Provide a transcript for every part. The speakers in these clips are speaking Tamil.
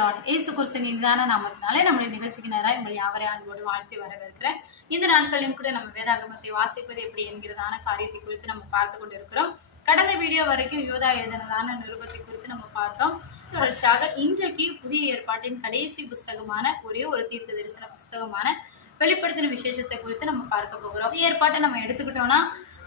லார்ட். இயேசு கிறிஸ்துவின் இனிதான நாமத்தினாலே நம்முடைய நிகழ்ச்சிக்கு நேராக உங்களை யாவரை அன்போடு வாழ்த்தி வரவேற்கிறேன். இந்த நாட்களிலும் கூட நம்ம வேதாகமத்தை வாசிப்பது எப்படி என்கிறதான காரியத்தை குறித்து நம்ம பார்த்து கொண்டிருக்கிறோம். கடந்த வீடியோ வரைக்கும் யோதா எழுதினதான நிருபத்தை குறித்து நம்ம பார்த்தோம். தொடர்ச்சியாக இன்றைக்கு புதிய ஏற்பாட்டின் கடைசி புஸ்தகமான ஒரே ஒரு தீர்க்க தரிசன புஸ்தகமான வெளிப்படுத்தின விசேஷத்தை குறித்து நம்ம பார்க்க போகிறோம். புதிய ஏற்பாட்டை நம்ம எடுத்துக்கிட்டோம்னா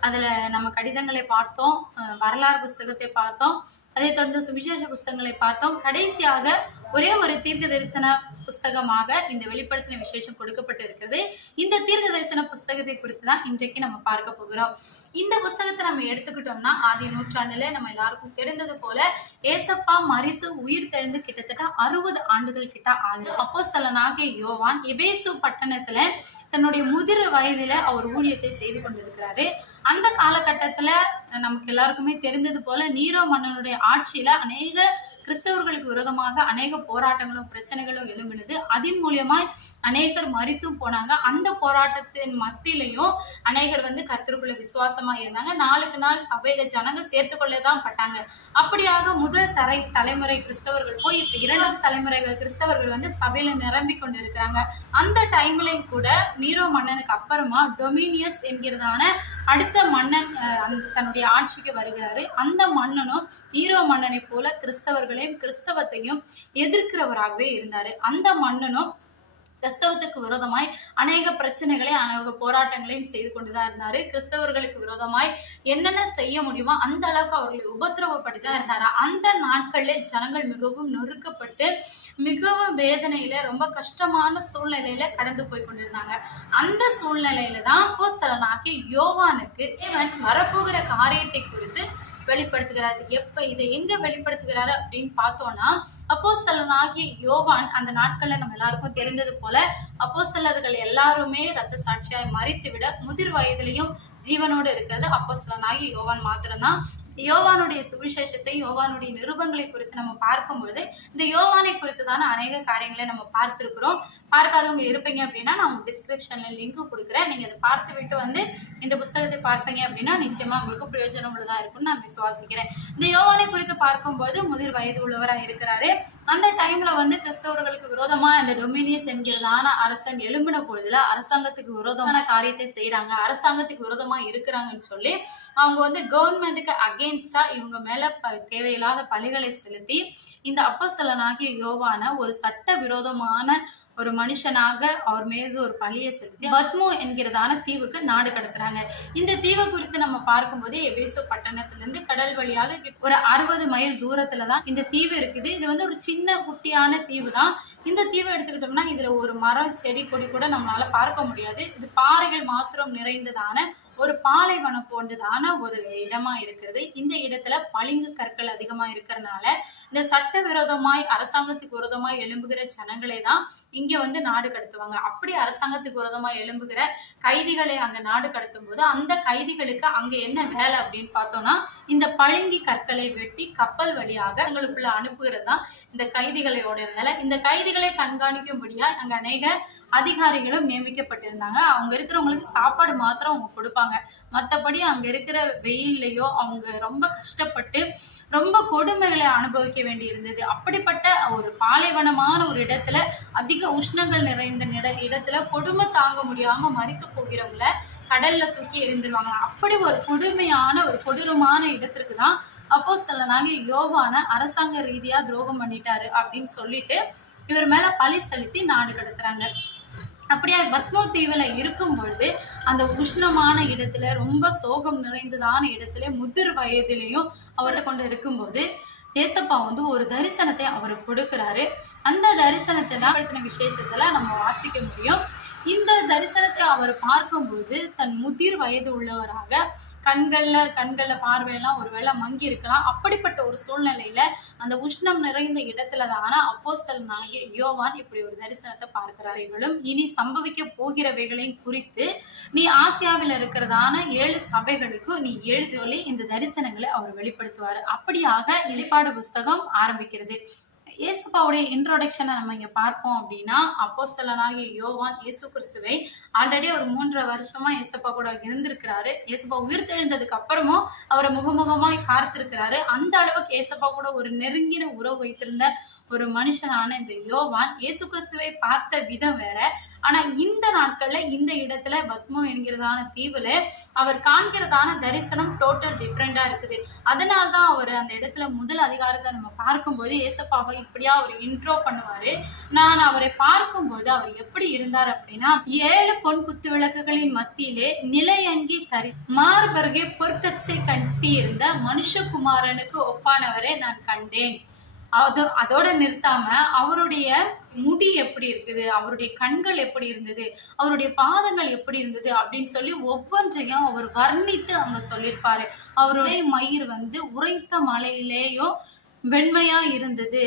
அதுல நம்ம கடிதங்களை பார்த்தோம், வரலாறு புஸ்தகத்தை பார்த்தோம், அதை தொடர்ந்து சுவிசேஷ புஸ்தகங்களை பார்த்தோம். கடைசியாக ஒரே ஒரு தீர்க்க தரிசன புஸ்தகமாக இந்த வெளிப்படுத்தின விசேஷம் கொடுக்கப்பட்டு இருக்கிறது. இந்த தீர்க்க தரிசன புஸ்தகத்தை குறித்து தான் இன்றைக்கு நம்ம பார்க்க போகிறோம். இந்த புஸ்தகத்தை நம்ம எடுத்துக்கிட்டோம்னா ஆதி நூற்றாண்டுல நம்ம எல்லாருக்கும் தெரிந்தது போல ஏசப்பா மரித்து உயிர் தெழுந்து கிட்டத்தட்ட 60 ஆண்டுகள் கிட்ட ஆகுது. அப்போஸ்தலனாகிய யோவான் எபேசு பட்டணத்துல தன்னுடைய முதிர் வயதில அவர் ஊழியத்தை செய்து கொண்டிருக்கிறாரு. அந்த காலகட்டத்துல நமக்கு எல்லாருக்குமே தெரிந்தது போல நீரோ மன்னனுடைய ஆட்சியில அநேக கிறிஸ்தவர்களுக்கு விரோதமாக அநேக போராட்டங்களும் பிரச்சனைகளும் எழும்பினது. அதன் மூலியமாய் அநேகர் மரித்தும் போனாங்க. அந்த போராட்டத்தின் மத்தியிலையும் அநேகர் கர்த்தருக்குள்ள விசுவாசமா இருந்தாங்க. நாளுக்கு நாள் சபையில ஜனங்கள் சேர்த்து கொள்ளதான் பட்டாங்க. அப்படியாக முதல் தலைமுறை கிறிஸ்தவர்கள் போய் இப்ப 2வது தலைமுறைகள் கிறிஸ்தவர்கள் சபையில நிரம்பி கொண்டு இருக்கிறாங்க. அந்த டைம்லையும் கூட நீரோ மன்னனுக்கு அப்புறமா டொமினியஸ் என்கிறதான அடுத்த மன்னன் தன்னுடைய ஆட்சிக்கு வருகிறாரு. அந்த மன்னனும் நீரோ மன்னனை போல கிறிஸ்தவர்களையும் கிறிஸ்தவத்தையும் எதிர்க்கிறவராகவே இருந்தாரு. அந்த மன்னனும் கிறிஸ்தவத்துக்கு விரோதமாய் அநேக பிரச்சனைகளை அநேக போராட்டங்களையும் செய்து கொண்டுதான் இருந்தாரு. கிறிஸ்தவர்களுக்கு விரோதமாய் என்னென்ன செய்ய முடியுமோ அந்த அளவுக்கு அவர்களை உபத்திரவப்படுத்திதான் இருந்தாரு. அந்த நாட்கள்ல ஜனங்கள் மிகவும் நொறுக்கப்பட்டு மிகவும் வேதனையில ரொம்ப கஷ்டமான சூழ்நிலையில கடந்து போய் கொண்டிருந்தாங்க. அந்த சூழ்நிலையில தான் அப்போஸ்தலனாகிய யோவானுக்கு தேவன் வரப்போகிற காரியத்தை குறித்து வெளிப்படுத்துகிறாரு. இதை எங்க வெளிப்படுத்துகிறாரு அப்படின்னு பார்த்தோம்னா அப்போஸ்தலனாகிய யோவான் அந்த நாட்கள்ல நம்ம எல்லாருக்கும் தெரிந்தது போல அப்போஸ்தலர்கள் எல்லாருமே ரத்த சாட்சியாய் மரித்து விட முதிர் வயதிலையும் ஜீவனோடு இருக்கிறது அப்போஸ்தலனாகிய யோவான் மாத்திரம்தான். யோவானுடைய சுவிசேஷத்தை யோவானுடைய நிருபங்களை குறித்து நம்ம பார்க்கும்பொழுது இந்த யோவானை குறித்துதான அநேக காரியங்களை நம்ம பார்த்திருக்கிறோம். பார்க்காதவங்க இருப்பீங்க அப்படின்னா நான் உங்களுக்கு டிஸ்கிரிப்ஷன்ல லிங்க் கொடுக்குறேன். நீங்க அதை பார்த்து விட்டு இந்த புஸ்தகத்தை பார்ப்பீங்க அப்படின்னா நிச்சயமா உங்களுக்கு பிரயோஜனம் உள்ளதா இருக்கும்னு நான் விசுவாசிக்கிறேன். இந்த யோவானை குறித்து பார்க்கும்போது முதிர் வயது உள்ளவரா இருக்கிறாரு. அந்த டைம்ல கிறிஸ்தவர்களுக்கு விரோதமா இந்த டொமினியஸ் என்கிறதான அரசன் எழும்பின பொழுதுல அரசாங்கத்துக்கு விரோதமான காரியத்தை செய்யறாங்க, அரசாங்கத்துக்கு விரோதமா இருக்கிறாங்கன்னு சொல்லி அவங்க கவர்மெண்ட்டுக்கு அகெயின்ஸ்டா இவங்க மேல தேவையில்லாத பழிகளை செலுத்தி இந்த அப்போஸ்தலனாகிய யோவான ஒரு சட்ட விரோதமான ஒரு மனுஷனாக அவர் மீது ஒரு பழியை செலுத்தி பத்மோ என்கிறதான தீவுக்கு நாடு கடத்துறாங்க. இந்த தீவை குறித்து நம்ம பார்க்கும்போது எபேசு பட்டணத்திலிருந்து கடல் வழியாக ஒரு 60 மைல் தூரத்துலதான் இந்த தீவு இருக்குது. இது ஒரு சின்ன குட்டியான தீவு தான். இந்த தீவை எடுத்துக்கிட்டோம்னா இதுல ஒரு மரம் செடி கொடி கூட நம்மளால பார்க்க முடியாது. இது பாறைகள் மாத்திரம் நிறைந்ததான ஒரு பாலைவனம் போன்றதான ஒரு இடமா இருக்கிறது. இந்த இடத்துல பளிங்கு கற்கள் அதிகமா இருக்கிறதுனால இந்த சட்ட விரோதமாய் அரசாங்கத்துக்கு விரோதமாய் எழும்புகிற ஜனங்களே தான் இங்க நாடு கடத்துவாங்க. அப்படி அரசாங்கத்துக்கு விரோதமாய் எழும்புகிற கைதிகளை அங்க நாடு கடத்தும் போது அந்த கைதிகளுக்கு அங்க என்ன வேலை அப்படின்னு பார்த்தோம்னா இந்த பளிங்கு கற்களை வெட்டி கப்பல் வழியாக எங்களுக்குள்ள அனுப்புகிறது தான் இந்த கைதிகளோட வேலை. இந்த கைதிகளை கண்காணிக்கும்படியா அங்க அநேக அதிகாரிகளும் நியமிக்கப்பட்டிருந்தாங்க. அவங்க இருக்கிறவங்களுக்கு சாப்பாடு மாத்திரம் அவங்க கொடுப்பாங்க. மற்றபடி அங்க இருக்கிற வெயில்லையோ அவங்க ரொம்ப கஷ்டப்பட்டு ரொம்ப கொடுமைகளை அனுபவிக்க வேண்டி இருந்தது. அப்படிப்பட்ட ஒரு பாலைவனமான ஒரு இடத்துல அதிக உஷ்ணங்கள் நிறைந்த இடத்துல கொடுமை தாங்க முடியாம மரித்து போகிறவங்கள கடல்ல தூக்கி எரிந்துருவாங்க. அப்படி ஒரு கொடுமையான ஒரு கொடூரமான இடத்திற்கு தான் அப்போஸ்தலனாகிய யோவான அரசாங்க ரீதியா துரோகம் பண்ணிட்டாரு அப்படின்னு சொல்லிட்டு இவர் மேல பழி செலுத்தி நாடு கடத்துறாங்க. அப்படியே பத்மோ தீவுல இருக்கும் பொழுது அந்த உஷ்ணமான இடத்துல ரொம்ப சோகம் நிறைந்ததான இடத்துல முதிர் வயதிலையும் அவரை கொண்டு இருக்கும்போது ஏசப்பா ஒரு தரிசனத்தை அவருக்கு கொடுக்கிறாரு. அந்த தரிசனத்தை தான் விசேஷத்துல நம்ம வாசிக்க முடியும். இந்த தரிசனத்தை அவர் பார்க்கும்போது தன் முதிர் வயது உள்ளவராக கண்கள்ல பார்வையெல்லாம் ஒருவேளை மங்கி இருக்கலாம். அப்படிப்பட்ட ஒரு சூழ்நிலையில அந்த உஷ்ணம் நிறைந்த இடத்துல தான அப்போஸ்தலனாகிய யோவான் இப்படி ஒரு தரிசனத்தை பார்க்கிறார். இவளும் இனி சம்பவிக்க போகிறவைகளையும் குறித்து நீ ஆசியாவில் இருக்கிறதான 7 சபைகளுக்கு நீ எழுதி சொல்லி இந்த தரிசனங்களை அவர் வெளிப்படுத்துவாரு. அப்படியாக வெளிப்பாடு புஸ்தகம் ஆரம்பிக்கிறது. ஏசப்பாவுடைய இன்ட்ரோடக்ஷனை நம்ம இங்க பார்ப்போம் அப்படின்னா அப்போஸ்தலனாகிய யோவான் இயேசு கிறிஸ்துவை ஆல்ரெடி ஒரு 3.5 வருஷமா ஏசப்பா கூட இருந்திருக்கிறாரு. ஏசப்பா உயிர் தெழுந்ததுக்கு அப்புறமும் அவரை முகமுகமாய் பார்த்திருக்கிறாரு. அந்த அளவுக்கு ஏசப்பா கூட ஒரு நெருங்கின உறவு வைத்திருந்த ஒரு மனுஷனான இந்த யோவான் இயேசு கிறிஸ்துவை பார்த்த விதம் வேற. ஆனா இந்த நாட்கள்ல இந்த இடத்துல பத்மோ என்கிறதான தீவுல அவர் காண்கிறதான தரிசனம் டோட்டல் டிஃப்ரெண்டா இருக்குது. அதனால்தான் அவர் அந்த இடத்துல முதல் அதிகாரத்தை நம்ம பார்க்கும்போது ஏசப்பாவை இப்படியா ஒரு இன்ட்ரோ பண்ணுவாரு. நான் அவரை பார்க்கும்போது அவர் எப்படி இருந்தார் அப்படின்னா, 7 பொன் குத்து விளக்குகளின் மத்தியிலே நிலையங்கி மார்பருகே பொற்கச்சை கட்டி இருந்த மனுஷகுமாரனுக்கு ஒப்பானவரை நான் கண்டேன். அதோட நிறுத்தாம அவருடைய முடி எப்படி இருக்குது, அவருடைய கண்கள் எப்படி இருந்தது, அவருடைய பாதங்கள் எப்படி இருந்தது அப்படின்னு சொல்லி ஒவ்வொன்றையும் அவர் வர்ணித்து அங்க சொல்லியிருப்பாரு. அவருடைய மயிர் உரைத்த மலையிலேயோ வெண்மையா இருந்தது.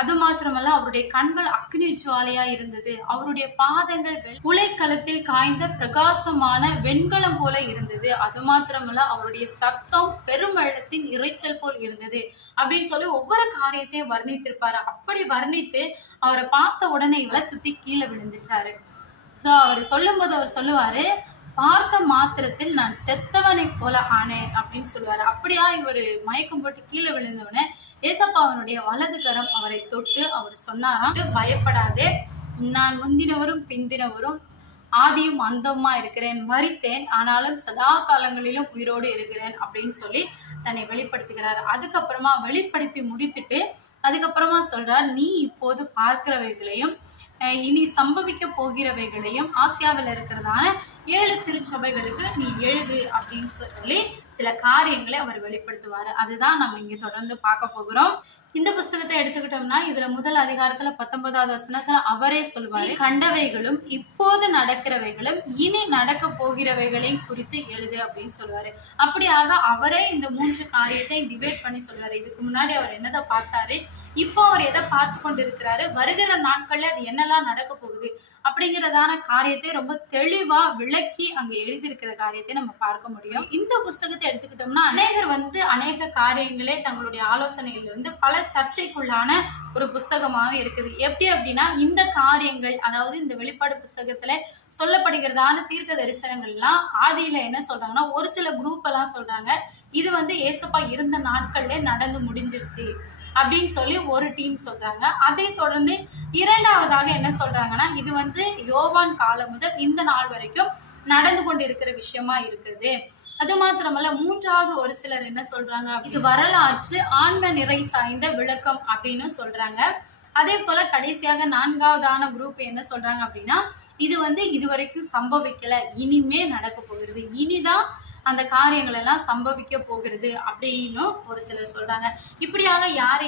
அது மாத்திரமல்ல, அவருடைய கண்கள் அக்னி ஜுவாலையா இருந்தது. அவருடைய பாதங்கள் உலைக்களத்தில் காய்ந்த பிரகாசமான வெண்கலம் போல இருந்தது. அது மாத்திரமல்ல, அவருடைய சத்தம் பெருமழத்தின் இறைச்சல் போல் இருந்தது அப்படின்னு சொல்லி ஒவ்வொரு காரியத்தையும் வர்ணித்திருப்பாரு. அப்படி வர்ணித்து அவரை பார்த்த உடனே இவளை சுத்தி கீழே விழுந்துட்டாரு. சோ அவர் சொல்லும் போது அவர் சொல்லுவாரு, பார்த்த மாத்திரத்தில் நான் செத்தவனை போல ஆனேன் அப்படின்னு சொல்லுவாரு. அப்படியா இவர் மயக்கம் போட்டு கீழே விழுந்தவன ஏசப்பாவனுடைய வலது கரம் அவரை தொட்டு அவர் சொன்னாராம், பயப்படாதே, நான் முந்தினவரும் பிந்தினவரும் ஆதியும் அந்தமா இருக்கிறேன், மரித்தேன், ஆனாலும் சதா காலங்களிலும் உயிரோடு இருக்கிறேன் அப்படின்னு சொல்லி தன்னை வெளிப்படுத்துகிறார். அதுக்கப்புறமா வெளிப்படுத்தி முடித்துட்டு அதுக்கப்புறமா சொல்றார், நீ இப்போது பார்க்கிறவைகளையும் இனி சம்பவிக்க போகிறவைகளையும் ஆசியாவில் இருக்கிறதான 7 திருச்சபைகளுக்கு நீ எழுது அப்படின்னு சொல்லி சில காரியங்களை அவர் வெளிப்படுத்துவாரு. அதுதான் நம்ம இங்க தொடர்ந்து பார்க்க போகிறோம். இந்த புஸ்தகத்தை எடுத்துக்கிட்டோம்னா இதுல முதல் அதிகாரத்துல 19வது வசனத்துல அவரே சொல்வாரு, கண்டவைகளும் இப்போது நடக்கிறவைகளும் இனி நடக்க போகிறவைகளையும் குறித்து எழுது அப்படின்னு சொல்லுவாரு. அப்படியாக அவரே இந்த 3 காரியத்தை டிவைட் பண்ணி சொல்வாரு. இதுக்கு முன்னாடி அவர் என்னதை பார்த்தாரு, இப்போ அவர் எதை பார்த்து கொண்டு இருக்கிறாரு, வருகிற நாட்கள்ல அது என்னெல்லாம் நடக்க போகுது அப்படிங்கிறதான காரியத்தை ரொம்ப தெளிவா விளக்கி அங்க எழுதியிருக்கிற காரியத்தை நம்ம பார்க்க முடியும். இந்த புஸ்தகத்தை எடுத்துக்கிட்டோம்னா அநேகர் அநேக காரியங்களே தங்களுடைய ஆலோசனையில இருந்து பல சர்ச்சைக்குள்ளான ஒரு புஸ்தகமாக இருக்குது. எப்படி அப்படின்னா, இந்த காரியங்கள் அதாவது இந்த வெளிப்பாடு புஸ்தகத்துல சொல்லப்படுகிறதான தீர்க்க தரிசனங்கள்லாம் ஆதியில என்ன சொல்றாங்கன்னா, ஒரு சில குரூப் எல்லாம் சொல்றாங்க இது ஏசப்பா இருந்த நாட்கள்ல நடந்து முடிஞ்சிருச்சு அப்படின்னு சொல்லி ஒரு டீம் சொல்றாங்க. அதை தொடர்ந்து இரண்டாவதாக என்ன சொல்றாங்கன்னா, இது யோவான் காலம் முதல் இந்த நாள் வரைக்கும் நடந்து கொண்டு இருக்கிற விஷயமா இருக்குது. அது மாத்திரமல்ல, மூன்றாவது ஒரு சிலர் என்ன சொல்றாங்க, இது வரலாற்று ஆன்ம நிறை சாய்ந்த விளக்கம் அப்படின்னு சொல்றாங்க. அதே போல கடைசியாக 4வதான குரூப் என்ன சொல்றாங்க அப்படின்னா, இது இதுவரைக்கும் சம்பவிக்கல, இனிமே நடக்க போகிறது, இனிதான் அந்த காரியங்கள் எல்லாம் சம்பவிக்க போகிறது அப்படின்னு ஒரு சிலர் சொல்றாங்க. இப்படியாக யாரு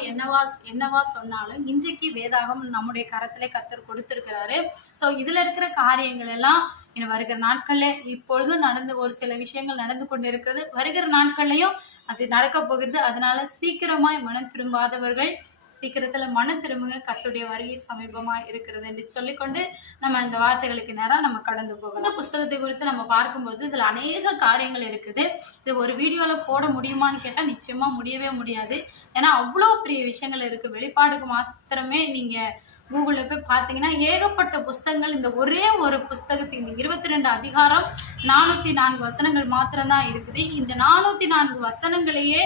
என்னவா சொன்னாலும் இன்றைக்கு வேதாகம் நம்முடைய கரத்திலே கர்த்தர் கொடுத்திருக்கிறாரு. சோ இதுல இருக்கிற காரியங்கள் எல்லாம் வருகிற நாட்கள்ல இப்பொழுதும் ஒரு சில விஷயங்கள் நடந்து கொண்டு இருக்கிறது, வருகிற நாட்கள்லயும் அது நடக்க போகிறது. அதனால சீக்கிரமாய் மனம் திரும்பாதவர்கள் சீக்கிரத்துல மனம் திரும்புங்க, கர்த்தருடைய வருகை சமீபமா இருக்கிறது என்று சொல்லிக்கொண்டு நம்ம இந்த வார்த்தைகளுக்கு நேரம் நம்ம கடந்து போகலாம். இந்த புஸ்தகத்தை குறித்து நம்ம பார்க்கும்போது இதுல அநேக காரியங்கள் இருக்குது. இது ஒரு வீடியோல போட முடியுமான்னு கேட்டா நிச்சயமா முடியவே முடியாது. ஏன்னா அவ்வளோ பெரிய விஷயங்கள் இருக்கு. வெளிப்பாடுக்கு மாத்திரமே நீங்க கூகுள்ல போய் பார்த்தீங்கன்னா ஏகப்பட்ட புஸ்தகங்கள் இந்த ஒரே ஒரு புஸ்தகத்துக்கு இந்த 22 அதிகாரம் 404 வசனங்கள் மாத்திரம்தான் இருக்குது. இந்த 404 வசனங்களையே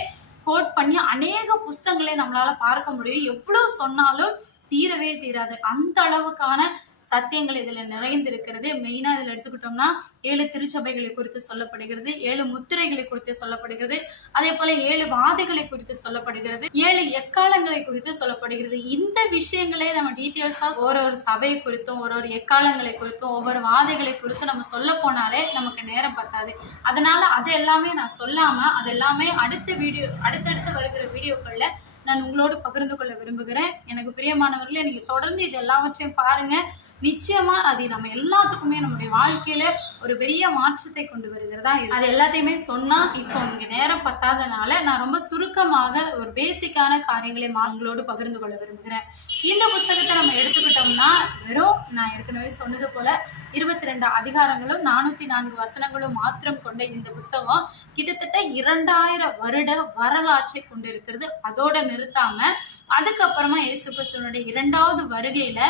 கோட் பண்ணி அநேக புஸ்தகங்களை நம்மளால பார்க்க முடியும். எவ்வளவு சொன்னாலும் தீரவே தீராது. அந்த அளவுக்கான சத்தியங்கள் இதுல நிறைந்திருக்கிறது. மெயினா இதுல எடுத்துக்கிட்டோம்னா 7 திருச்சபைகளை குறித்து சொல்லப்படுகிறது, 7 முத்திரைகளை குறித்து சொல்லப்படுகிறது, அதே போல 7 வாதைகளை குறித்து சொல்லப்படுகிறது, 7 எக்காலங்களை குறித்து சொல்லப்படுகிறது. இந்த விஷயங்களே நம்ம டீட்டெயில்ஸா ஒரு சபையை குறித்தும் ஒரு எக்காலங்களை குறித்தும் ஒவ்வொரு வாதைகளை குறித்தும் நம்ம சொல்ல போனாலே நமக்கு நேரம் பத்தாது. அதனால அது எல்லாமே நான் சொல்லாம அது எல்லாமே அடுத்தடுத்து வருகிற வீடியோக்கள்ல நான் உங்களோடு பகிர்ந்து கொள்ள விரும்புகிறேன். எனக்கு பிரியமானவர்களே, நீங்க தொடர்ந்து இது எல்லாவற்றையும் பாருங்க. நிச்சயமா அது நம்ம எல்லாத்துக்குமே நம்முடைய வாழ்க்கையில ஒரு பெரிய மாற்றத்தை கொண்டு வருகிறதா. அது எல்லாத்தையுமே சொன்னா இப்போ இங்க நேரம் பத்தாதனால நான் ரொம்ப சுருக்கமாக ஒரு பேசிக்கான காரியங்களை உங்களோடு பகிர்ந்து கொள்ள விரும்புகிறேன். இந்த புஸ்தகத்தை நம்ம எடுத்துக்கிட்டோம்னா வெறும் நான் ஏற்கனவே சொன்னது போல 22 அதிகாரங்களும் 404 வசனங்களும் மாத்திரம் கொண்ட இந்த புஸ்தகம் கிட்டத்தட்ட 2000 வருட வரலாற்றை கொண்டிருக்கிறது. அதோட நிறுத்தாம அதுக்கப்புறமா இயேசு கிறிஸ்துவினுடைய 2வது வருகையில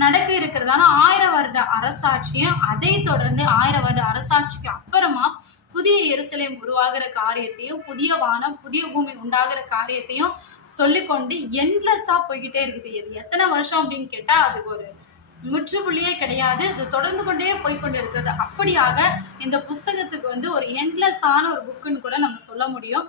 நடக்க இருக்கிறதான 1000 வருட அரசாட்சியும், அதை தொடர்ந்து 1000 வருட அரசாட்சிக்கு அப்புறமா புதிய எருசலேம் உருவாகிற காரியத்தையும், புதிய வானம் புதிய பூமி உண்டாகிற காரியத்தையும் சொல்லிக்கொண்டு எண்ட்லெஸ்ஸா போய்கிட்டே இருக்குது. இது எத்தனை வருஷம் அப்படின்னு கேட்டா அதுக்கு ஒரு முற்றுப்புள்ளியே கிடையாது. இது தொடர்ந்து கொண்டே போய்கொண்டு இருக்கிறது. அப்படியாக இந்த புஸ்தகத்துக்கு வந்து ஒரு எண்ட்லெஸ்ஸான ஒரு புக்குன்னு கூட நம்ம சொல்ல முடியும்.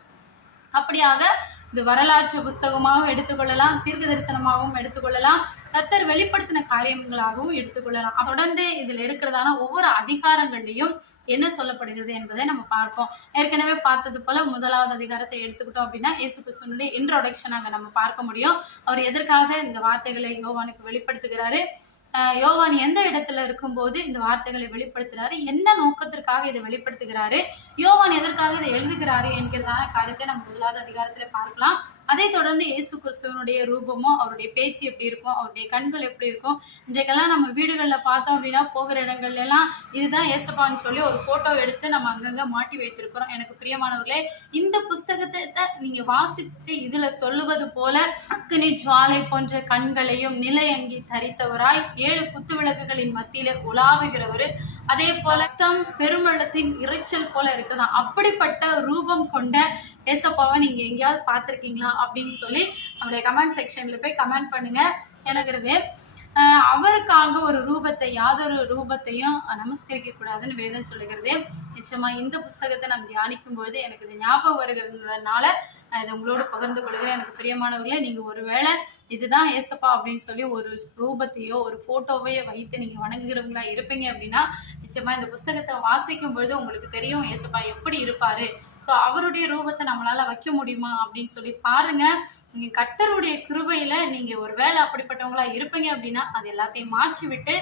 அப்படியாக இது வரலாற்று புஸ்தகமாகவும் எடுத்துக்கொள்ளலாம், தீர்க்க தரிசனமாகவும் எடுத்துக்கொள்ளலாம், கர்த்தர் வெளிப்படுத்தின காரியங்களாகவும் எடுத்துக்கொள்ளலாம். தொடர்ந்து இதில் இருக்கிறதான ஒவ்வொரு அதிகாரங்களையும் என்ன சொல்லப்படுகிறது என்பதை நம்ம பார்ப்போம். ஏற்கனவே பார்த்தது போல முதலாவது அதிகாரத்தை எடுத்துக்கிட்டோம் அப்படின்னா இயேசு கிறிஸ்துவினுடைய இன்ட்ரோடக்ஷனாக நம்ம பார்க்க முடியும். அவர் எதற்காக இந்த வார்த்தைகளை யோவானுக்கு வெளிப்படுத்துகிறாரு, யோவான் எந்த இடத்துல இருக்கும்போது இந்த வார்த்தைகளை வெளிப்படுத்துறாரு, என்ன நோக்கத்திற்காக இதை வெளிப்படுத்துகிறாரு, யோவான் எதற்காக இதை எழுதுகிறாரு என்கிறதான காரியத்தை நம்ம முதலாவது அதிகாரத்துல பார்க்கலாம். அதை தொடர்ந்து இயேசு கிறிஸ்துவனுடைய ரூபமும் அவருடைய பேச்சு எப்படி இருக்கும், அவருடைய கண்கள் எப்படி இருக்கும். இன்றைக்கெல்லாம் நம்ம வீடுகளில் பார்த்தோம் அப்படின்னா போகிற இடங்கள்ல எல்லாம் இதுதான் ஏசப்பான்னு சொல்லி ஒரு போட்டோ எடுத்து நம்ம அங்கங்க மாட்டி வைத்திருக்கிறோம். எனக்கு பிரியமானவர்களே, இந்த புஸ்தகத்தை நீங்க வாசித்து இதுல சொல்லுவது போல அக்கினி ஜுவாலை போன்ற கண்களையும் நிலையங்கி தரித்தவராய் 7 குத்து விளக்குகளின் மத்தியில உலாவுகிறவரு, அதே போல பெருமளத்தின் இறைச்சல் போல இருக்குதான். அப்படிப்பட்ட ரூபம் கொண்ட ஏசப்பாவை நீங்க எங்கேயாவது பார்த்திருக்கீங்களா அப்படின்னு சொல்லி நம்மளுடைய கமெண்ட் செக்ஷன்ல போய் கமெண்ட் பண்ணுங்க. எனக்கு அவருக்காக ஒரு ரூபத்தை, யாதொரு ரூபத்தையும் நமஸ்கரிக்க கூடாதுன்னு வேதம் சொல்லுகிறது. நிச்சயமா இந்த புஸ்தகத்தை நம்ம தியானிக்கும் பொழுது எனக்கு இது ஞாபகம் வருகிறதுனால நான் இதை உங்களோட பகிர்ந்து கொள்கிறேன். எனக்கு பிரியமானவர்களே, நீங்க ஒருவேளை இதுதான் ஏசப்பா அப்படின்னு சொல்லி ஒரு ரூபத்தையோ ஒரு போட்டோவையோ வைத்து நீங்க வணங்குகிறவங்களா இருப்பீங்க அப்படின்னா நிச்சயமா இந்த புஸ்தகத்தை வாசிக்கும் பொழுது உங்களுக்கு தெரியும் ஏசப்பா எப்படி இருப்பாரு. ஸோ அவருடைய ரூபத்தை நம்மளால வைக்க முடியுமா அப்படின்னு சொல்லி பாருங்க. நீங்க கர்த்தருடைய கிருபையில நீங்க ஒரு வேளை அப்படிப்பட்டவங்களா இருப்பீங்க அப்படின்னா அது எல்லாத்தையும் மாற்றி விட்டு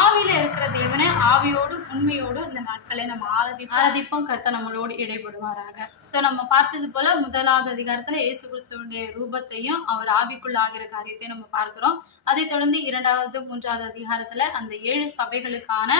ஆவியில இருக்கிற தேவனை ஆவியோடும் உண்மையோடும் இந்த நாட்களை நம்ம ஆராதிப்போம். கர்த்தர் நம்மளோடு இடைபடுவாராக. ஸோ நம்ம பார்த்தது போல முதலாவது அதிகாரத்துல இயேசு கிறிஸ்துவனுடைய ரூபத்தையும் அவர் ஆவிக்குள்ள ஆகிற காரியத்தையும் நம்ம பார்க்கிறோம். அதை தொடர்ந்து 2வது 3வது அதிகாரத்துல அந்த 7 சபைகளுக்கான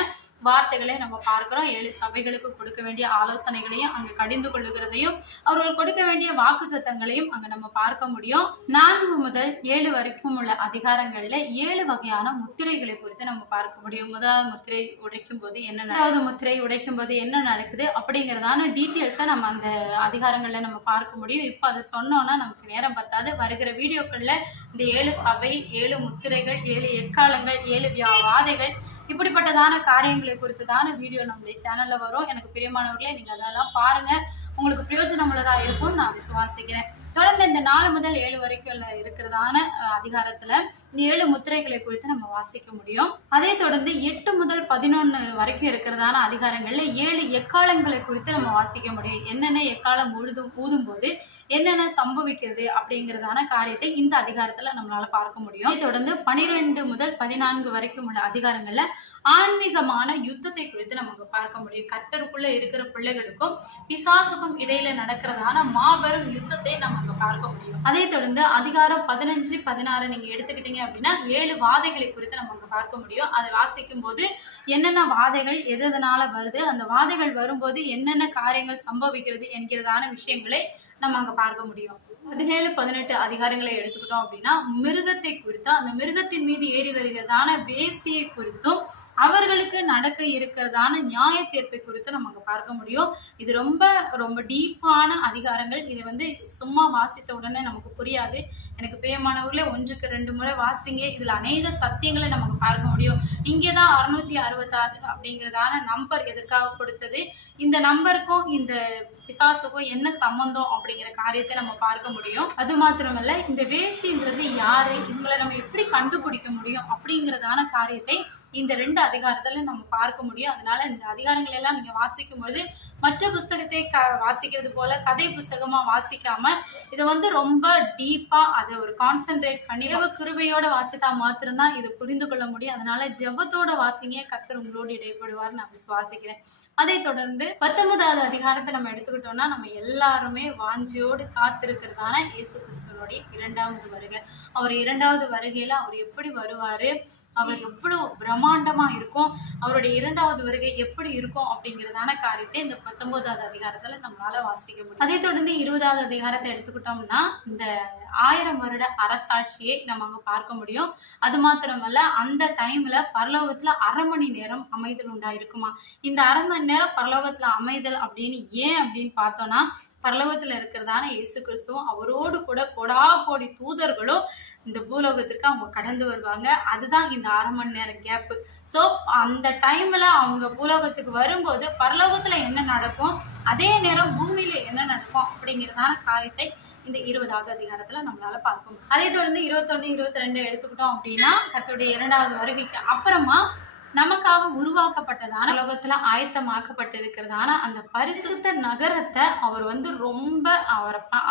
வார்த்தைகளை நம்ம பார்க்கிறோம். 7 சபைகளுக்கு கொடுக்க வேண்டிய ஆலோசனைகளையும் அங்கு கடிந்து கொள்ளுகிறதையும் அவர்கள் கொடுக்க வேண்டிய வாக்குத்தத்தங்களையும் அங்க நம்ம பார்க்க முடியும். 4 முதல் 7 வரைக்கும் உள்ள அதிகாரங்கள்ல 7 வகையான முத்திரைகளை குறித்து நம்ம பார்க்க முடியும். முதலாவது முத்திரை உடைக்கும் போது என்ன, 2வது முத்திரை உடைக்கும் போது என்ன நடக்குது அப்படிங்கிறதான டீட்டெயில்ஸை நம்ம அந்த அதிகாரங்கள்ல நம்ம பார்க்க முடியும். இப்போ அதை சொன்னோம்னா நமக்கு நேரம் பத்தாது. வருகிற வீடியோக்கள்ல இந்த 7 சபை, 7 முத்திரைகள், 7 எக்காலங்கள், 7 வாதைகள், இப்படிப்பட்டதான காரியங்களை குறித்துதான வீடியோ நம்மளுடைய சேனல்ல வரும். எனக்கு பிரியமானவர்களே, நீங்க அதெல்லாம் பாருங்க, உங்களுக்கு பிரயோஜனம் உள்ளதா இருக்கும்னு நான் விசுவாசிக்கிறேன். தொடர்ந்து இந்த 4 முதல் 7 வரைக்கும் இருக்கிறதான அதிகாரத்துல இந்த 7 முத்திரைகளை குறித்து நம்ம வாசிக்க முடியும். அதே தொடர்ந்து 8 முதல் 11 வரைக்கும் இருக்கிறதான அதிகாரங்கள்ல 7 எக்காலங்களை குறித்து நம்ம வாசிக்க முடியும். என்னென்ன எக்காலம் ஊதும் போது என்னென்ன சம்பவிக்கிறது அப்படிங்கிறதான காரியத்தை இந்த அதிகாரத்துல நம்மளால பார்க்க முடியும். அதை தொடர்ந்து 12 முதல் 14 வரைக்கும் உள்ள அதிகாரங்கள்ல ஆன்மீகமான யுத்தத்தை குறித்து நமக்கு பார்க்க முடியும். கர்த்தருக்குள்ள இருக்கிற பிள்ளைகளுக்கும் பிசாசுக்கும் இடையில நடக்கிறதான மாபெரும் யுத்தத்தை நம்ம அங்க பார்க்க முடியும். அதை தொடர்ந்து அதிகாரம் 15, 16 நீங்க எடுத்துக்கிட்டீங்க அப்படின்னா 7 வாதைகளை குறித்து நம்ம அங்க பார்க்க முடியும். அதை வாசிக்கும் போது என்னென்ன வாதைகள் எதனால வருது, அந்த வாதைகள் வரும்போது என்னென்ன காரியங்கள் சம்பவிக்கிறது என்கிறதான விஷயங்களை நம்ம அங்க பார்க்க முடியும். 17, 18 அதிகாரங்களை எடுத்துக்கிட்டோம் அப்படின்னா மிருகத்தை குறித்தும் அந்த மிருகத்தின் மீது ஏறி வருகிறதான வேசியை குறித்தும் அவர்களுக்கு நடக்க இருக்கிறதான நியாய தீர்ப்பை குறித்து நம்ம அங்க பார்க்க முடியும். இது ரொம்ப ரொம்ப டீப்பான அதிகாரங்கள். இது வந்து சும்மா வாசித்த உடனே நமக்கு புரியாது. எனக்கு பிரியமானவர்களே, 1க்கு 2 முறை வாசிங்க. இதுல அநேக சத்தியங்களை நமக்கு பார்க்க முடியும். இங்கேதான் 666 அப்படிங்கிறதான நம்பர் எதற்காக கொடுத்தது, இந்த நம்பருக்கும் இந்த பிசாசுக்கும் என்ன சம்பந்தம் அப்படிங்கிற காரியத்தை நம்ம பார்க்க முடியும். அது மாத்திரமல்ல, இந்த வேசின்றது யாரு, இவங்களை நம்ம எப்படி கண்டுபிடிக்க முடியும் அப்படிங்கிறதான காரியத்தை இந்த 2 அதிகாரத்துல நம்ம பார்க்க முடியும். அதனால இந்த அதிகாரங்கள் எல்லாம் நீங்க வாசிக்கும் பொழுது மற்ற புஸ்தகத்தை வாசிக்கிறது போல கதை புஸ்தகமா வாசிக்காம இதை வந்து ரொம்ப டீப்பா அதை ஒரு கான்சென்ட்ரேட் பண்ணி கிருபையோட வாசித்தா மாத்திரம்தான் இதை புரிந்து கொள்ள முடியும். அதனால ஜெபத்தோட வாசிங்க, கர்த்தர் உங்களோடு இடைப்படுவார் நான் விசுவாசிக்கிறேன். அதை தொடர்ந்து 19வது அதிகாரத்தை நம்ம எடுத்துக்கிட்டோம்னா நம்ம எல்லாருமே வாஞ்சியோடு காத்திருக்கிறதான இயேசு கிறிஸ்துவனுடைய 2வது வருகை. அவர் 2வது வருகையில அவர் எப்படி வருவாரு, அவர் எவ்வளவு பிரம்மாண்டமா இருக்கும், அவருடைய 2வது வருகை எப்படி இருக்கும் அப்படிங்கிறதான காரியத்தை இந்த 19வது அதிகாரத்துல நம்மளால வாசிக்க முடியும். அதை தொடர்ந்து 20வது அதிகாரத்தை எடுத்துக்கிட்டோம்னா இந்த 1000 வருட அரசாட்சியை நம்ம அங்க பார்க்க முடியும். அது மாத்திரமல்ல, அந்த டைம்ல பரலோகத்துல 1/2 மணி நேரம் அமைதல் உண்டாயிருக்குமா. இந்த 1/2 மணி நேரம் பரலோகத்துல அமைதல் அப்படின்னு ஏன் அப்படின்னு பார்த்தோம்னா பரலோகத்துல இருக்கிறதான இயேசு கிறிஸ்துவும் அவரோடு கூட கொடா கோடி தூதர்களும் இந்த பூலோகத்திற்கு அவங்க கடந்து வருவாங்க. அதுதான் இந்த 1/2 மணி நேரம் கேப்பு. ஸோ அந்த டைம்ல அவங்க பூலோகத்துக்கு வரும்போது பரலோகத்துல என்ன நடக்கும், அதே நேரம் பூமியில என்ன நடக்கும் அப்படிங்கிறதான காரியத்தை இந்த 20வது அதிகாரத்துல நம்மளால பார்க்க முடியும். அதே தொடர்ந்து 21, 22 எடுத்துக்கிட்டோம் அப்படின்னா கர்த்தருடைய 2வது வருகைக்கு அப்புறமா நமக்காக உருவாக்கப்பட்டதான உலகத்துல ஆயத்தமாக்கப்பட்டிருக்கிறதான அந்த பரிசுத்த நகரத்தை அவர் ரொம்ப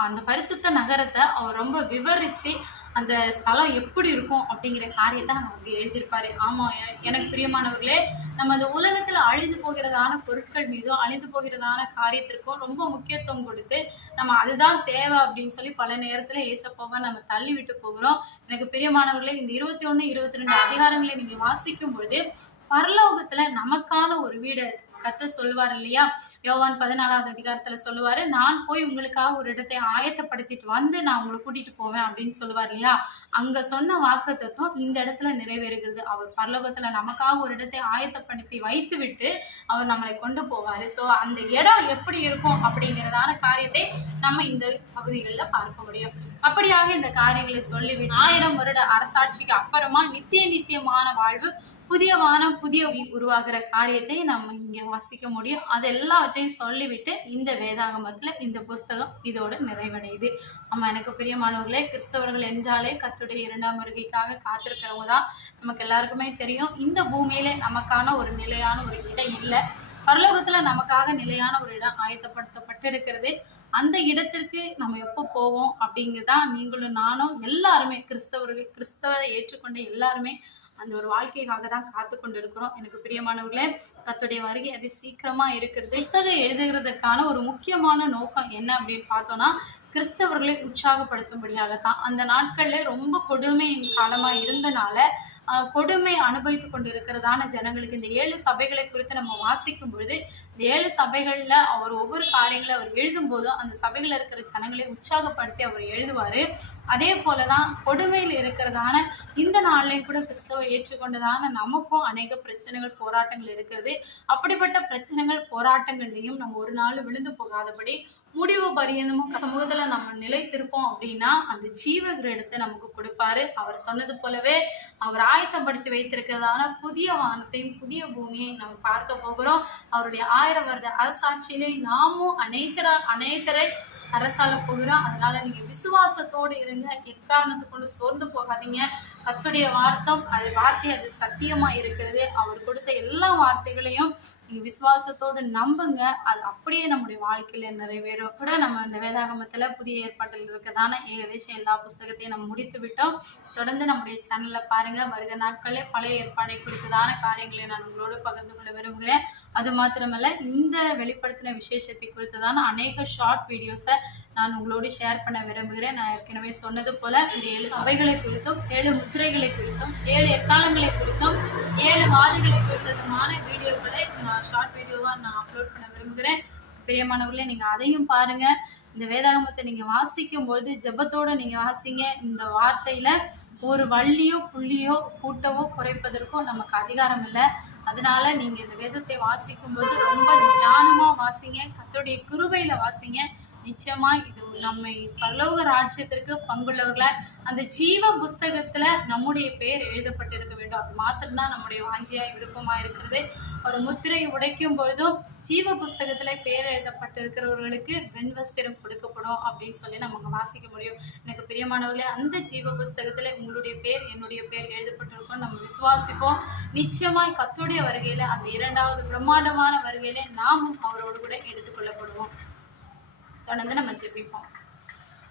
அந்த பரிசுத்த நகரத்தை அவர் ரொம்ப விவரிச்சு அந்த ஸ்தலம் எப்படி இருக்கும் அப்படிங்கிற காரியத்தை அவங்க எழுதியிருப்பாரு. ஆமா, எனக்கு பிரியமானவர்களே, நம்ம அந்த உலகத்துல அழிந்து போகிறதான பொருட்கள் மீதும் அழிந்து போகிறதான காரியத்திற்கும் ரொம்ப முக்கியத்துவம் கொடுத்து நம்ம அதுதான் தேவை அப்படின்னு சொல்லி பல நேரத்துல ஏசப்பாவை நம்ம தள்ளி விட்டு போகிறோம். எனக்கு பிரியமானவர்களே, இந்த 21, 22 அதிகாரங்களை நீங்க வாசிக்கும் பொழுது பரலோகத்துல நமக்கான ஒரு வீடு கர்த்தர் சொல்லுவார் இல்லையா? யோவான் 14வது அதிகாரத்துல சொல்லுவாரு, நான் போய் உங்களுக்காக ஒரு இடத்தை ஆயத்தப்படுத்திட்டு வந்து நான் உங்களை கூட்டிட்டு போவேன் அப்படின்னு சொல்லுவார் இல்லையா? அங்க சொன்ன வாக்குத்தத்தம் இந்த இடத்துல நிறைவேறுகிறது. அவர் பரலோகத்துல நமக்காக ஒரு இடத்தை ஆயத்தப்படுத்தி வைத்து விட்டு அவர் நம்மளை கொண்டு போவாரு. ஸோ அந்த இடம் எப்படி இருக்கும் அப்படிங்கிறதான காரியத்தை நம்ம இந்த பகுதிகளில் பார்க்க முடியும். அப்படியாக இந்த காரியங்களை சொல்லிவிட்டு 1000 வருட அரசாட்சிக்கு அப்புறமா நித்தியமான வாழ்வு, புதிய வானம் புதிய உருவாகிற காரியத்தை நம்ம இங்க வாசிக்க முடியும். அது எல்லாவற்றையும் சொல்லிவிட்டு இந்த வேதாகமத்துல இந்த புஸ்தகம் இதோட நிறைவடையுது. நம்ம எனக்கு பிரியமானவர்களே, கிறிஸ்தவர்கள் என்றாலே கர்த்தருடைய 2ஆம் வருகைக்காக காத்திருக்கிறவங்க தான். நமக்கு எல்லாருக்குமே தெரியும், இந்த பூமியிலே நமக்கான ஒரு நிலையான ஒரு இடம் இல்லை. பரலோகத்துல நமக்காக நிலையான ஒரு இடம் ஆயத்தப்படுத்தப்பட்டிருக்கிறது. அந்த இடத்திற்கு நம்ம எப்போ போவோம் அப்படிங்கிறதான் நீங்களும் நானும் எல்லாருமே கிறிஸ்தவரை ஏற்றுக்கொண்ட எல்லாருமே அந்த ஒரு வாழ்க்கைக்காக தான் காத்து கொண்டு இருக்கிறோம். எனக்கு பிரியமானவர்களே, கர்த்தருடைய வருகை அது சீக்கிரமா இருக்கிறது. புஸ்தகம் எழுதுகிறதுக்கான ஒரு முக்கியமான நோக்கம் என்ன அப்படின்னு பார்த்தோம்னா, கிறிஸ்தவர்களை உற்சாகப்படுத்தும்படியாகத்தான். அந்த நாட்கள்ல ரொம்ப கொடுமையின் காலமா இருந்தனால கொடுமை அனுபவித்து கொண்டிருக்கிறதான ஜனங்களுக்கு இந்த 7 சபைகளை குறித்து நம்ம வாசிக்கும் பொழுது இந்த 7 சபைகள்ல அவர் ஒவ்வொரு காரியங்களை அவர் எழுதும் போதும் அந்த சபைகள் இருக்கிற ஜனங்களை உற்சாகப்படுத்தி அவர் எழுதுவாரு. அதே போலதான் கொடுமையில் இருக்கிறதான இந்த நாள்லையும் கூட கிறிஸ்தவ ஏற்றுக்கொண்டதான நமக்கும் அநேக பிரச்சனைகள் போராட்டங்கள் இருக்கிறது. அப்படிப்பட்ட பிரச்சனைகள் போராட்டங்கள்லையும் நம்ம ஒரு நாள் விழுந்து போகாதபடி முடிவு பரியந்தமும் சமூகத்துல நம்ம நிலைத்திருப்போம் அப்படின்னா அந்த ஜீவ கிரீடத்தை நமக்கு கொடுப்பாரு. அவர் சொன்னது போலவே அவர் ஆயத்தப்படுத்தி வைத்திருக்கிறதான புதிய வானத்தையும் புதிய பூமியை நம்ம பார்க்க போகிறோம். அவருடைய 1000 வருட அரசாட்சியிலே நாமும் அநேகரை அரசால போகிறோம். அதனால நீங்க விசுவாசத்தோடு இருங்க, எக்காரணத்தை கொண்டு சோர்ந்து போகாதீங்க. கர்த்தருடைய வார்த்தை அது சத்தியமா இருக்கிறது. அவர் கொடுத்த எல்லா வார்த்தைகளையும் நீங்க விசுவாசத்தோடு நம்புங்க, அது அப்படியே நம்முடைய வாழ்க்கையில நிறைவேறும். கூட நம்ம இந்த வேதாகமத்துல புதிய ஏற்பாட்டில் இருக்கிறதான ஏகதேசம் எல்லா புஸ்தகத்தையும் நம்ம முடித்து விட்டோம். தொடர்ந்து நம்முடைய சேனல்ல பாருங்க. வருகிற நாட்களே பழைய ஏற்பாடை குறித்ததான காரியங்களை நான் உங்களோடு பகிர்ந்து கொள்ள விரும்புகிறேன். அது மாத்திரமல்ல, இந்த வெளிப்படுத்தின விசேஷத்தை குறித்ததான அநேக ஷார்ட் வீடியோஸை நான் உங்களோடு ஷேர் பண்ண விரும்புகிறேன். நான் ஏற்கனவே சொன்னது போல இந்த 7 சபைகளை குறித்தும் 7 முத்திரைகளை குறித்தும் 7 எக்காலங்களை குறித்தும் 7 வாதைகளை குறித்ததுமான வீடியோக்களை நான் ஷார்ட் வீடியோவா நான் அப்லோட் பண்ண விரும்புகிறேன். பிரியமானவர்களே, நீங்க அதையும் பாருங்க. இந்த வேதாகமத்தை நீங்க வாசிக்கும் பொழுது ஜெபத்தோட நீங்க வாசிங்க. இந்த வார்த்தையில ஒரு வள்ளியோ புள்ளியோ கூட்டவோ குறைப்பதற்கோ நமக்கு அதிகாரம் இல்லை. அதனால நீங்க இந்த வேதத்தை வாசிக்கும் போது ரொம்ப ஞானமா வாசிங்க, கர்த்தருடைய கிருபையில வாசிங்க. நிச்சயமா இது நம்மை பரலோக ராஜ்யத்திற்கு பங்குள்ளவர்கள அந்த ஜீவ புஸ்தகத்துல நம்முடைய பெயர் எழுதப்பட்டிருக்க வேண்டும். அது மாத்திரம்தான் நம்முடைய வாஞ்சியாய் விருப்பமா இருக்கிறது. ஒரு முத்திரை உடைக்கும் பொழுதும் ஜீவ புஸ்தகத்துல பெயர் எழுதப்பட்டிருக்கிறவர்களுக்கு வெண்வஸ்திரம் கொடுக்கப்படும் அப்படின்னு சொல்லி நம்ம வாசிக்க முடியும். எனக்கு பிரியமானவர்களே, அந்த ஜீவ புஸ்தகத்துல உங்களுடைய பேர் என்னுடைய பேர் எழுதப்பட்டிருக்கும். நம்ம விசுவாசிப்போம். நிச்சயமாய் கர்த்தருடைய வருகையில அந்த 2வது பிரம்மாண்டமான வருகையில நாமும் அவரோடு கூட எடுத்துக்கொள்ளப்படுவோம். தொடர்ந்து நம்ம ஜெபிப்போம்.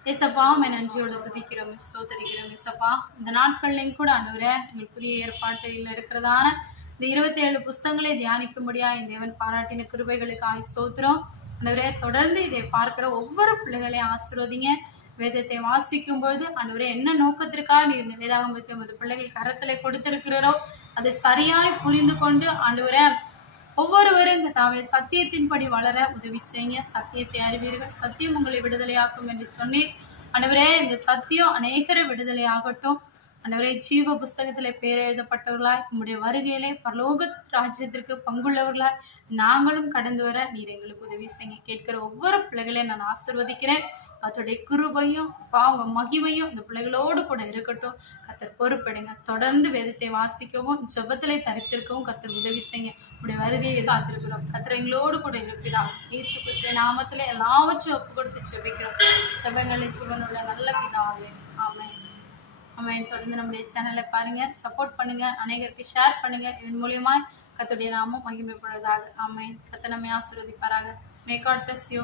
ஏசப்பா, நன்றியோட துதிக்கிறோம், ஸ்தோத்திரிக்கிறோம். ஏசப்பா, இந்த நாட்கள்லையும் கூட ஆண்டவரே, உங்கள் புதிய ஏற்பாட்டில் இருக்கிறதான இந்த 27 புஸ்தகங்களை தியானிக்கும்படியா இந்த தேவன் பாராட்டின கிருபைகளுக்கு ஸ்தோத்திரம். ஆண்டவரே, தொடர்ந்து இதை பார்க்கிற ஒவ்வொரு பிள்ளைகளையும் ஆசீர்வதிங்க. வேதத்தை வாசிக்கும் பொழுது ஆண்டவரே, என்ன நோக்கத்திற்காக நீ இந்த வேதாகமத்தை உமது பிள்ளைகள் கரத்திலே கொடுத்திருக்கிறோ அதை சரியாய் புரிந்து கொண்டு ஆண்டவரே ஒவ்வொருவரும் இந்த தாவே சத்தியத்தின்படி வளர உதவி செய்யுங்க. சத்தியத்தை அறிவீர்கள், சத்தியம் உங்களை விடுதலையாக்கும் என்று சொன்னீர். ஆண்டவரே, இந்த சத்தியம் அநேகரை விடுதலை ஆகட்டும். ஆண்டவரே, ஜீவ புஸ்தகத்திலே பேர் எழுதப்பட்டவர்களாய் உம்முடைய வருகையிலே பரலோக ராஜ்யத்திற்கு பங்குள்ளவர்களாய் நாங்களும் கடந்து வர நீர் எங்களுக்கு உதவி செய்யுங்க. கேட்கிற ஒவ்வொரு பிள்ளைகளையும் நான் ஆசீர்வதிக்கிறேன். கர்த்தருடைய கிருபையும் உங்க மகிமையும் இந்த பிள்ளைகளோடு கூட இருக்கட்டும். கர்த்தர் பொறுப்பெடுங்க. தொடர்ந்து வேதத்தை வாசிக்கவும் ஜெபத்திலே தரித்திருக்கவும் கர்த்தர் உதவி செய்யுங்க. உடைய வருகையை காத்திருக்கிறோம். கர்த்தர் எங்களோடு கூட இருப்பிடாம். இயேசு கிறிஸ்துவின் நாமத்திலே எல்லாவற்றையும் ஒப்பு கொடுத்து ஜெபிக்கிறோம். ஜெபங்களை ஜீவனுள்ள நல்ல பிதாவே, ஆமென். ஆமென். தொடர்ந்து நம்முடைய சேனலை பாருங்க, சப்போர்ட் பண்ணுங்க, அநேகருக்கு ஷேர் பண்ணுங்க. இதன் மூலியமா கர்த்தருடைய நாமம் மகிமைப்படுவதாக. ஆமென். கர்த்தர் நம்மை ஆசீர்வதிப்பாராக. May God bless you.